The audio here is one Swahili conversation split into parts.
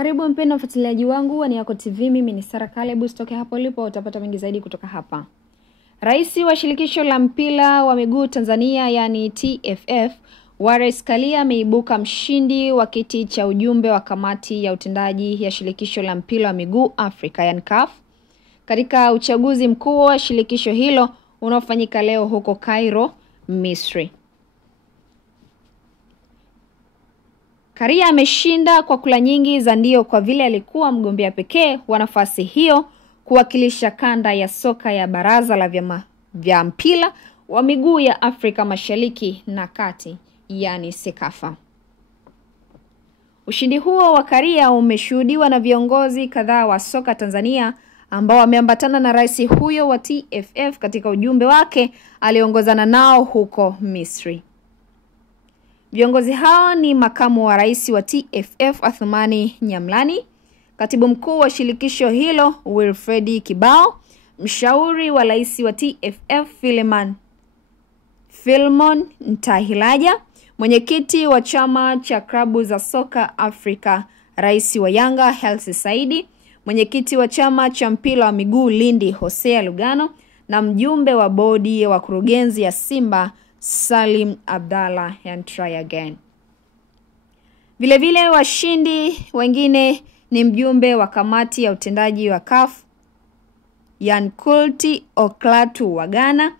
Karibu mpendwa mfuatiliaji wangu wa Niyako TV, mimi ni Sara Caleb. Usitoke hapo ulipo, utapata mengi zaidi kutoka hapa. Rais wa shirikisho la mpira wa miguu Tanzania yani TFF, Wallace Karia ameibuka mshindi wa kiti cha ujumbe wa kamati ya utendaji ya shirikisho la mpira wa miguu Afrika yani CAF katika uchaguzi mkuu wa shirikisho hilo unaofanyika leo huko Cairo, Misri. Karia ameshinda kwa kula nyingi za ndio kwa vile alikuwa mgombea pekee wa nafasi hiyo kuwakilisha kanda ya soka ya baraza la vya mpira wa miguu ya Afrika Mashariki na Kati yani CECAFA. Ushindi huo wa Karia umeshuhudiwa na viongozi kadhaa wa soka Tanzania ambao wameambatana na rais huyo wa TFF katika ujumbe wake aliongozana nao huko Misri. Viongozi hao ni makamu wa rais wa TFF Athumani Nyamlani, katibu mkuu wa shirikisho hilo Wilfred Kibao, mshauri wa rais wa TFF Philemon Ntahilaja, mwenyekiti wa chama cha klabu za soka Afrika rais wa Yanga Hersi Said, mwenyekiti wa chama cha mpira wa miguu Lindi Hosea Lugano na mjumbe wa bodi ya wakurugenzi ya Simba Salim Abdallah and try again. Vile vile washindi wengine ni mjumbe wa kamati ya utendaji wa CAF Yankulti Oklatu wa Ghana,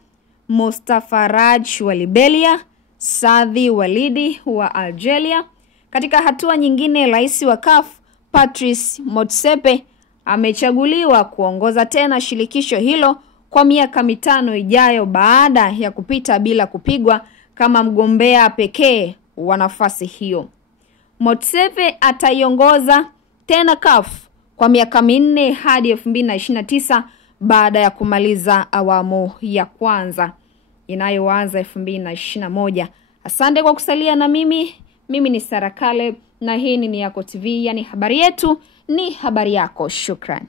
Mustafa Raj wa Liberia, Sadhi Walidi wa Algeria. Katika hatua nyingine, rais wa CAF Patrice Motsepe amechaguliwa kuongoza tena shirikisho hilo kwa miaka 5 ijayo baada ya kupita bila kupigwa kama mgombea pekee wa nafasi hiyo. Motsepe ataiongoza tena CAF kwa miaka 4 hadi 2029 baada ya kumaliza awamu ya kwanza inayoanza 2021. Asante kwa kusalia na mimi ni Sara Caleb na hii ni Niyako TV, yani habari yetu ni habari yako. Shukran.